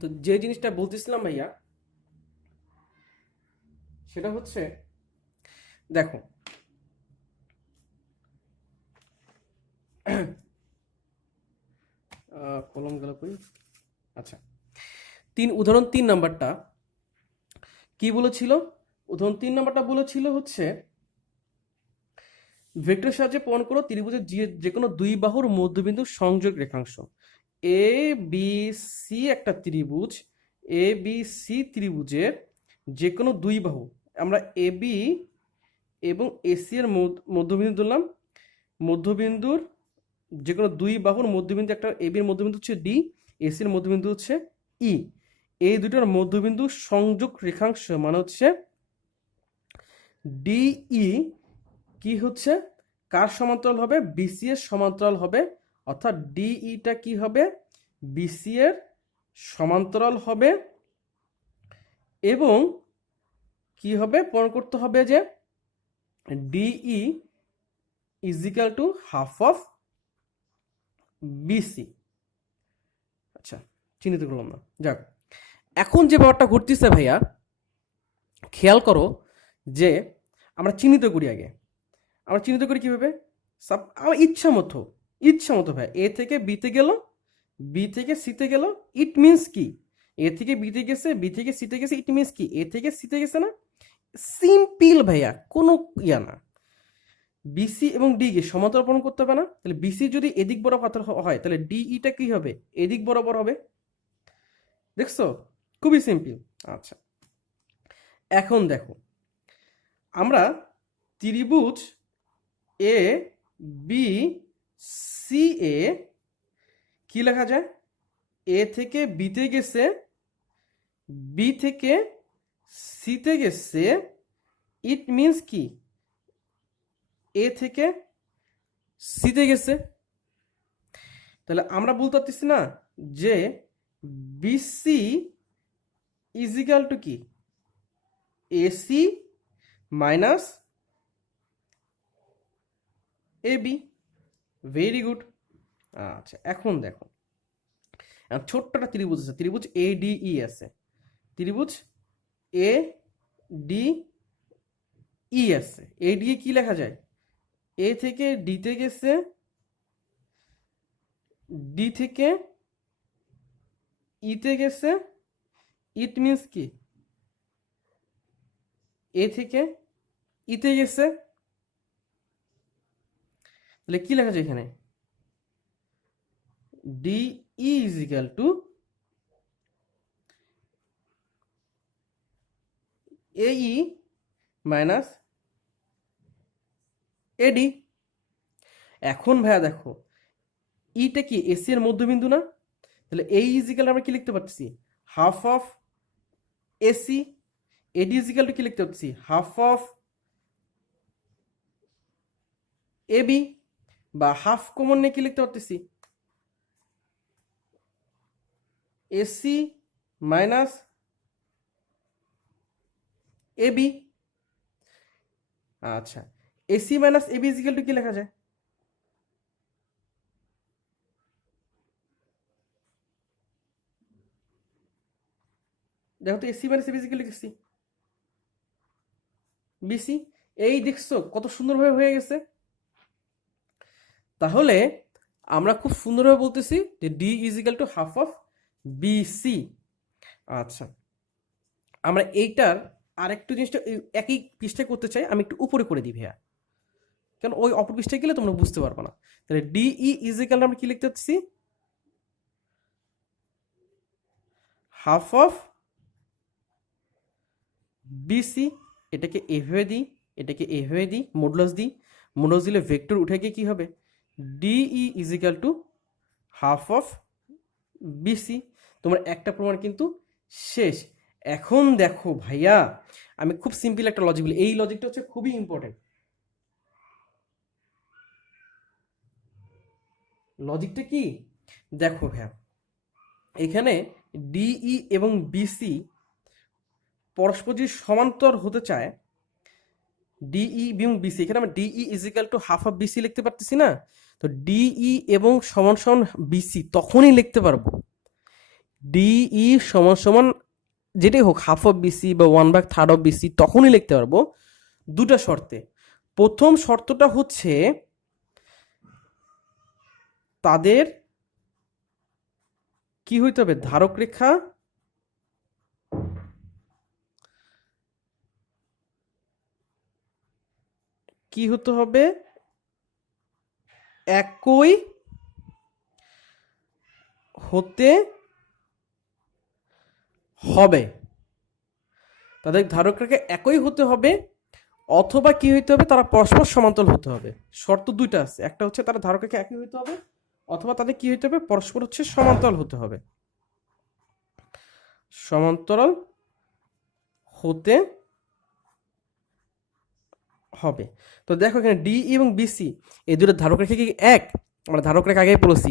তো যে জিনিসটা বলতেছিলাম ভাইয়া, সেটা হচ্ছে দেখো, কলম গেল কই? আচ্ছা, উদাহরণ 3 নাম্বারটা কি বলেছিল? উদাহরণ 3 নাম্বারটা বলেছিল হচ্ছে ভেক্টর সাহায্যে প্রমাণ করো ত্রিভুজের যে কোনো দুই বাহুর মধ্যবিন্দু সংযোগ রেখাংশ। এ বি সি একটা ত্রিভুজ, এ বি সি ত্রিভুজের যে কোনো দুই বাহু, আমরা এ বি এবং এসি এর মধ্যবিন্দু ধরলাম। মধ্যবিন্দুর যে কোনো দুই বাহুর মধ্যবিন্দু, একটা এ বির মধ্যবিন্দু হচ্ছে ডি, এসির মধ্যবিন্দু হচ্ছে ই। এই দুটোর মধ্যবিন্দু সংযোগ রেখাংশ মানে হচ্ছে ডিই কি হচ্ছে, কার সমান্তরাল হবে? বিসি এর সমান্তরাল হবে। অর্থাৎ ডিইটা কি হবে? বিসি এর সমান্তরাল হবে। এবং কি হবে? প্রমাণ করতে হবে যে DE is equal to half of BC. আচ্ছা, চিহ্নিত করলাম না, যাক। এখন যে ব্যাপারটা ঘটতেছে ভাইয়া, খেয়াল করো যে আমরা চিহ্নিত করি আগে। আমরা চিহ্নিত করি কীভাবে? আমার ইচ্ছা মতো ভাই, এ থেকে বিতে গেল, বি থেকে সিতে গেল, ইট মিনস কি? এ থেকে বিতে গেছে, বি থেকে সিতে গেছে, ইট মিনস কি? এ থেকে সিতে গেছে না? সিম্পল ভাইয়া, কোনো ইয়া না। বিসি এবং ডি কে সমান্তরাল প্রমাণ করতে হবে না? তাহলে বিসি যদি এদিক বরাবর হয় তাহলে ডিইটা কি হবে? এদিক বরাবর হবে। দেখছো, খুবই সিম্পল। আচ্ছা, এখন দেখো, আমরা ত্রিভুজ এ বি সি এ কি লেখা যায়? এ থেকে বিতে গেছে, বি থেকে সিতে গেছে, ইট মিনস কি? এ থেকে সিতে গেছে। তাহলে আমরা বলতে পারতেছি না যে বিসি ইজ ইকাল টু কি? AC minus A B. Very good. আচ্ছা, এখন দেখো, ছোট্ট একটা ত্রিভুজ আছে, ত্রিভুজ এ ডি ই আছে, ত্রিভুজ এ ডি ই আছে। এ ডি কি লেখা যায়? এ থেকে ডিতে গেছে, ডি থেকে ইতে গেছে, ইট মিনস কি? এ থেকে ইতে গেছে। তাহলে কি লেখা যায় এখানে? ডি ইজ ইকাল টু এই মাইনাস এডি। এখন ভাইয়া দেখো, ইটা কি এসি এর মধ্যবিন্দু না? তাহলে এই ইজিক্যাল আমরা কি লিখতে পারতেছি? Half of AC. AD equal to কি লিখতে পারতেছি? হাফ অফ এবি, বা হাফ কমন নিয়ে কি লিখতে পারতেছি? AC minus AB. আচ্ছা, AC minus AB equal to কি লেখা যায়? দেখো তো, AC minus AB equal to লিখছি বিসি। এই দেখছো কত সুন্দরভাবে হয়ে গেছে। তাহলে আমরা খুব সুন্দরভাবে বলতেছি যে D is equal to half of BC. আচ্ছা, আমরা এইটার আরেকটু জিনিসটা একই পৃষ্ঠায় করতে চাই, আমি একটু উপরে করে দিই ভাইয়া, কারণ ওই অপর পৃষ্ঠায় গেলে তোমরা বুঝতে পারবে না। তাহলে ডিই ইজ ইকাল আমরা কি লিখতে পারছি? Half of BC. এটাকে এভাবে দিই, এটাকে এভাবে দিই, মডুলাস দিই। মডুলাস দিলে ভেক্টর উঠে গিয়ে কি হবে? DE is equal to half of BC. তোমার একটা প্রমাণ কিন্তু শেষ। এখন দেখো ভাইয়া, আমি খুব সিম্পল একটা লজিক বলি, এই লজিকটা হচ্ছে খুবই ইম্পর্টেন্ট। লজিকটা কি? দেখো ভাইয়া, এখানে ডিই এবং বিসি পরস্পর যদি সমান্তর হতে চায়, ডিই এবং বিসি, এখানে আমরা DE is equal to half of BC লিখতে পারতেছি না? তো ডিই এবং সমান সমান বিসি তখনই লিখতে পারবো ডিই সমান সমান যেটাই হোক হাফ অফ বিসি বা 1/3 অফ বিসি তখনই লিখতে পারবো দুটা শর্তে। প্রথম শর্তটা হচ্ছে তাদের কি হইতে হবে, ধারক রেখা কি হতে হবে, একই হতে হবে। তাদের ধারক রেখা একই হতে হবে, অথবা কি হইতে হবে, তারা পরস্পর সমান্তরাল হতে হবে। শর্ত দুইটা আছে, একটা হচ্ছে তারা ধারক রেখা একই হইতে হবে, অথবা তাদের কি হইতে হবে, পরস্পর হচ্ছে সমান্তরাল হতে হবে, সমান্তরাল হতে হবে। তো দেখো এখানে ডি এবং বিসি এই দুটো ধারক রেখা কি এক? আমরা ধারক রেখা আগেই পড়েছি।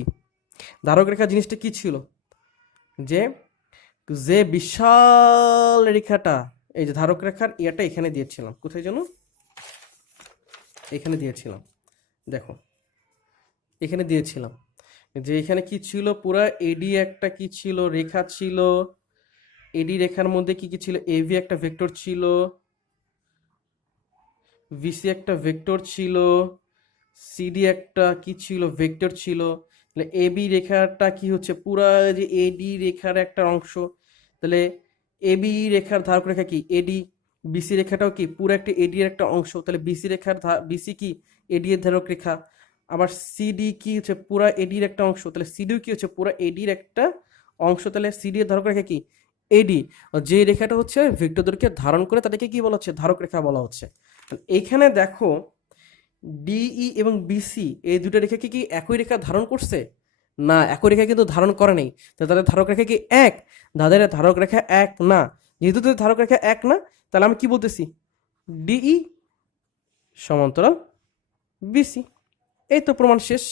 ধারক রেখা জিনিসটা কি ছিল, যে যে বিশাল রেখাটা, এই যে ধারক রেখার ইয়াটা এখানে দিয়েছিলাম, কোথায় যেন এখানে দিয়েছিলাম, দেখো এখানে দিয়েছিলাম, যে এখানে কি ছিল, পুরা এডি একটা কি ছিল, রেখা ছিল। এডি রেখার মধ্যে কি কি ছিল, এভি একটা ভেক্টর ছিল, ভিসি একটা ভেক্টর ছিল, সিডি একটা কি ছিল, ভেক্টর ছিল। তাহলে এবি রেখাটা কি হচ্ছে, পুরা যে এডি রেখার একটা অংশ। তাহলে এবি রেখার ধারক রেখা কি এডি, বিসি রেখাটাও কি পুরো একটা এডি এর একটা অংশ। তাহলে বিসি রেখার বিসি কি এডি এর ধারক রেখা। আবার সিডি কি হচ্ছে, পুরা এডির একটা অংশ। তাহলে সিডিও কি হচ্ছে, পুরা এডির একটা অংশ। তাহলে সিডি এর ধারক রেখা কি এডি। যে রেখাটা হচ্ছে ভেক্টরদেরকে ধারণ করে তাদেরকে কি বলা হচ্ছে, ধারক রেখা বলা হচ্ছে। এইখানে দেখো ডিই এবং বিসি এই দুটো রেখা কি একই রেখা ধারণ করছে? না, একই রেখা কিন্তু ধারণ করে নেই। তো তাদের ধারক রেখা কি এক? তাদের ধারক রেখা এক না। যেহেতু তাদের ধারক রেখা এক না, তাহলে আমি কি বলতেছি, ডিই সমান্তরাল বিসি। এই তো প্রমাণ শেষ।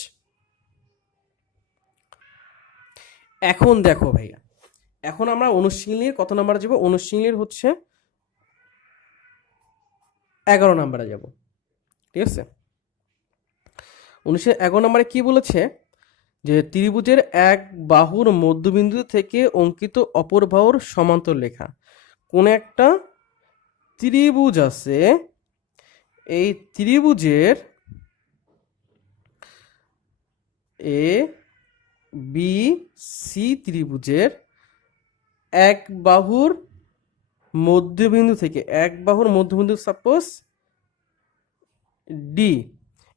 এখন দেখো ভাইয়া, এখন আমরা অনুশীলনীর কত নাম্বারে যাব? অনুশীলনীর হচ্ছে 11 নাম্বারে যাব, ঠিক আছে। 11 নম্বরে কি বলেছে, যে ত্রিভুজের এক বাহুর মধ্যবিন্দু থেকে অঙ্কিত অপর বাহুর সমান্তর রেখা। কোন একটা ত্রিভুজ আছে, এই ত্রিভুজের এ বি সি ত্রিভুজের এক বাহুর মধ্যবিন্দু থেকে, এক বাহুর মধ্যবিন্দু সাপোজ ডি,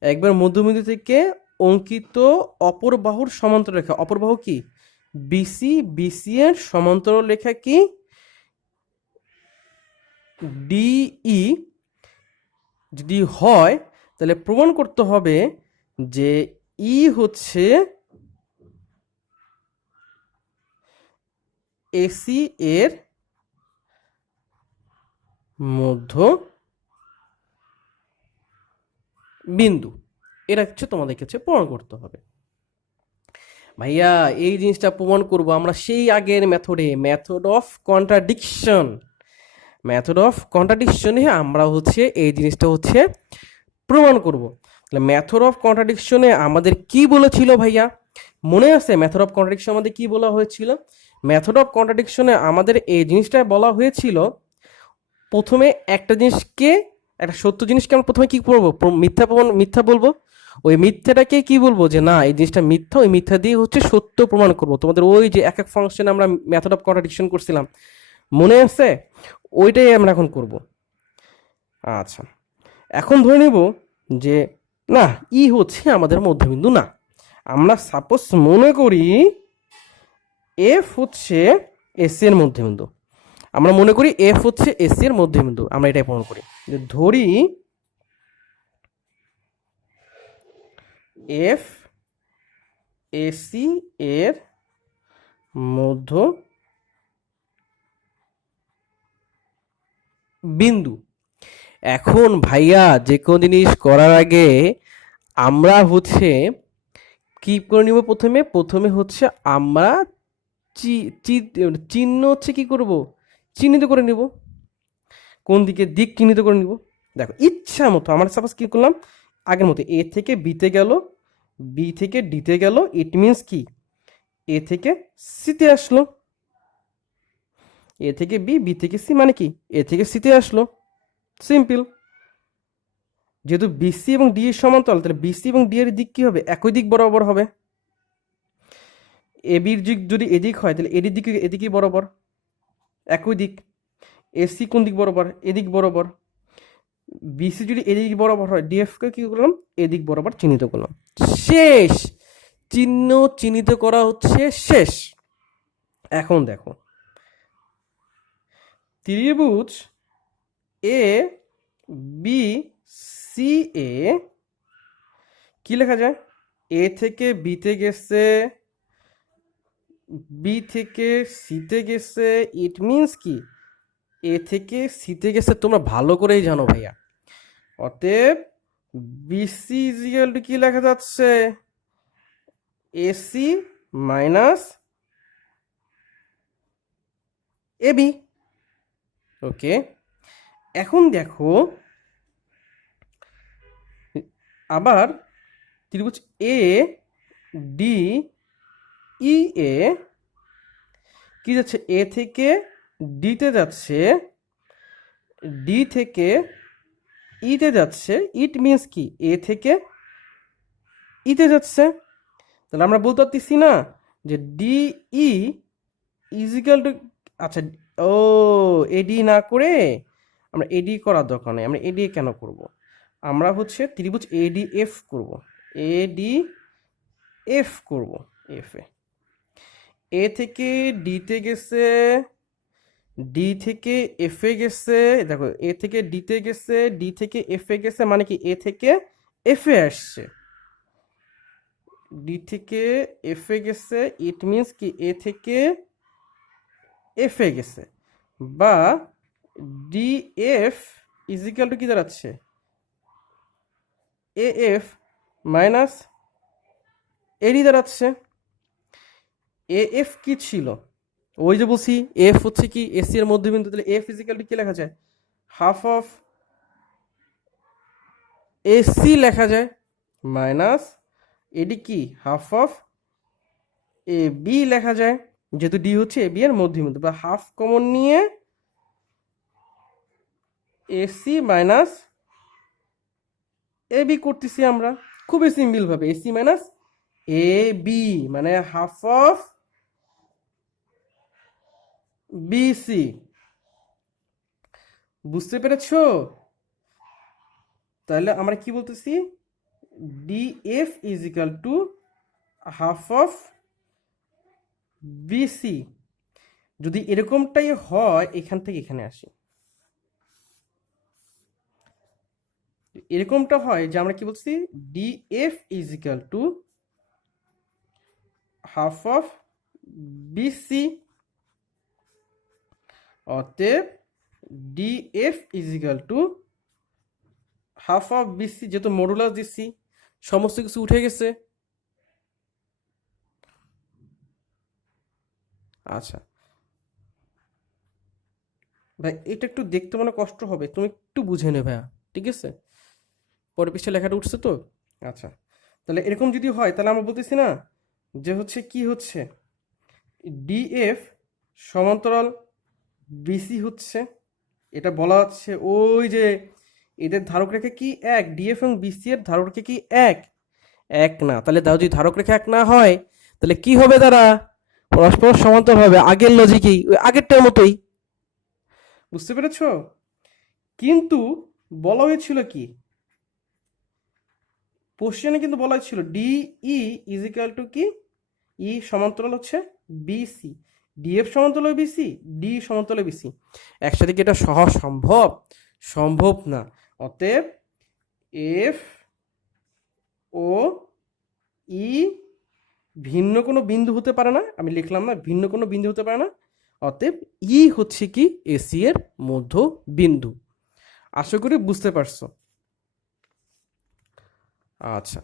একবার মধ্যবিন্দু থেকে অঙ্কিত অপর বাহুর সমান্তর রেখা। অপর বাহু কি বিসি, বিসি এর সমান্তরাল রেখা কি ডিই যদি হয়, তাহলে প্রমাণ করতে হবে যে ই হচ্ছে এসি এর মধ্য বিন্দু। এটা হচ্ছে তোমাদের কাছে প্রমাণ করতে হবে। ভাইয়া এই জিনিসটা প্রমাণ করব আমরা সেই আগের মেথডে, method of contradiction. Method of কন্ট্রাডিকশনে আমরা হচ্ছে এই জিনিসটা হচ্ছে প্রমাণ করব। তাহলে মেথড অফ কন্ট্রাডিকশনে আমাদের কি বলেছিল ভাইয়া, মনে আছে? মেথড অফ কন্ট্রাডিকশন আমাদের কি বলা হয়েছিল? মেথড অফ কন্ট্রাডিকশনে আমাদের এই জিনিসটা বলা হয়েছিল, প্রথমে একটা জিনিসকে, একটা সত্য জিনিসকে আমরা প্রথমে কি করবো, মিথ্যা বলবো। ওই মিথ্যাটাকে কি বলবো, যে না এই জিনিসটা মিথ্যা, ওই মিথ্যা দিয়ে হচ্ছে সত্য প্রমাণ করব। তোমাদের ওই যে এক এক ফাংশনে আমরা মেথড অফ কন্ট্রাডিকশন করছিলাম, মনে আছে? ওইটাই আমরা এখন করব। আচ্ছা, এখন ধরে নেব যে না ই হচ্ছে আমাদের মধ্যবিন্দু না। আমরা সাপোজ মনে করি এফ হচ্ছে এসি এর মধ্যবিন্দু। আমরা মনে করি এফ হচ্ছে এসি এর মধ্যবিন্দু। আমরা এটাই প্রমাণ করি, যে ধরি এফ এসি এর মধ্য বিন্দু। এখন ভাইয়া যে কোনো জিনিস করার আগে আমরা হচ্ছে কি করে নিব, প্রথমে হচ্ছে আমরা চিহ্ন হচ্ছে কি করব, চিহ্নিত করে নিব। কোন দিকে দিক চিহ্নিত করে নিব। দেখো ইচ্ছা মতো আমরা সাপোজ কি করলাম, আগের মতো এ থেকে বিতে গেল, বি থেকে ডিতে গেল, ইট মিনস কি এ থেকে সিতে আসলো। এ থেকে বি, বি থেকে সি, মানে কি এ থেকে সিতে আসলো, সিম্পল। যেহেতু বিসি এবং ডি এর সমান্তরাল, তাহলে বিসি এবং ডি এর দিক কি হবে, একই দিক বরাবর হবে। এ বির দিক যদি এদিক হয়, তাহলে এডির দিক এদিকে বরাবর, একই দিক। এসি কোন দিক বরাবর, এদিক বরাবর। বিসি যদি এদিক বরাবর হয়, ডিএফকে কি করলাম, এদিক বরাবর চিহ্নিত করলাম, শেষ। চিহ্ন চিহ্নিত করা হচ্ছে শেষ। এখন দেখো ত্রিভুজ এ বি সি এ কি লেখা যায়, এ থেকে বিতে গেছে, বি থেকে সিতে গেছে, ইট মিনস কি এ থেকে সিতে গেছে, তোমরা ভালো করেই জানো ভাইয়া। অতএব বিসি ইজিক্যাল টু কি লেখা যাচ্ছে, এসি মাইনাস এবি। ওকে, এখন দেখো আবার ত্রিভুজ এ ডি ই এ কি যাচ্ছে, এ থেকে ডিতে যাচ্ছে, ডি থেকে ইতে যাচ্ছে, ইট মিনস কি এ থেকে ইতে যাচ্ছে। তাহলে আমরা বলতে পারতেছি না যে ডি ই ইজিক্যাল টু, আচ্ছা ও এডি না করে আমরা এডি করার দরকার নেই, আমরা এডি কেন করব, আমরা হচ্ছে ত্রিভুজ এডিএফ করব, এডিএফ করব। এফ এ থেকে ডিতে গেছে, ডি থেকে এফ এ গেছে, দেখো এ থেকে ডিতে গেছে, ডি থেকে এফ এ গেছে, মানে কি এ থেকে এফ এ আসছে, ডি থেকে এফ এ গেছে, ইট মিনস কি এ থেকে এফ এ গেছে, বা ডিএফ ইজিক্যাল টু কি দাঁড়াচ্ছে, এএফ মাইনাস এডি দাঁড়াচ্ছে। এএফ কি ছিল, ওই যে বলছি এফ হচ্ছে কি এসি এর মধ্যবিন্দু, তাহলে এফ ইজিক্যাল টু কি লেখা যায়, হাফ অফ এসি লেখা যায়, মাইনাস এডি কি হাফ অফ এ বি লেখা যায়, যেহেতু ডি হচ্ছে এ বি এর মধ্যবিন্দু, বা হাফ কমন নিয়ে এসি মাইনাস এ বি করতেছি আমরা খুবই সিম্পল ভাবে, এসি মাইনাস এ বি মানে হাফ অফ বিসি। বুঝতে পেরেছো? তাহলে আমরা কি বলতেছি, DF is equal to half of BC. যদি এরকমটাই হয়, এখান থেকে এখানে আসি, এরকমটা হয় যে আমরা কি বলছি, DF is equal to half of BC. অতএব DF is equal to half of BC, যেহেতু মডুলাস দিচ্ছি সমস্ত কিছু উঠে গেছে। আচ্ছা ভাই, এটা একটু দেখতে মনে কষ্ট হবে, তুমি একটু বুঝে নে ভাইয়া, ঠিক আছে? পরের পৃষ্ঠায় লেখাটা উঠছে তো। আচ্ছা, তাহলে এরকম যদি হয়, তাহলে আমরা বলতেছি না যে হচ্ছে কি হচ্ছে, ডিএফ সমান্তরাল বিসি হচ্ছে, এটা বলা হচ্ছে ওই যে এদের ধারক রেখা কি এক, ডিএফ এবং বিসি এর ধারক রেখা কি এক, এক না। তাহলে যদি ধারক রেখা এক না হয়, তাহলে কি হবে, তারা পরস্পর সমান্তরাল হবে, আগের লজিকই, ওই আগেরটার মতোই। বুঝতে পেরেছো? কিন্তু বলা হয়েছিল কি, কোশ্চেনে কিন্তু বলা হয়েছিল ডিই ইজ ইকুয়াল টু কি, ই সমান্তরাল হচ্ছে বিসি, ডিএফ সমান্তরাল বিসি, ডি সমান্তরাল বিসি। একসাথে কি এটা সহজ সম্ভব? সম্ভব না। অতএব এফ ও ই ভিন্ন কোনো বিন্দু হতে পারে না, আমি লিখলাম না ভিন্ন কোনো বিন্দু হতে পারে না। অতএব ই হচ্ছে কি এসি এর মধ্য বিন্দু। আশা করি বুঝতে পারছো। আচ্ছা।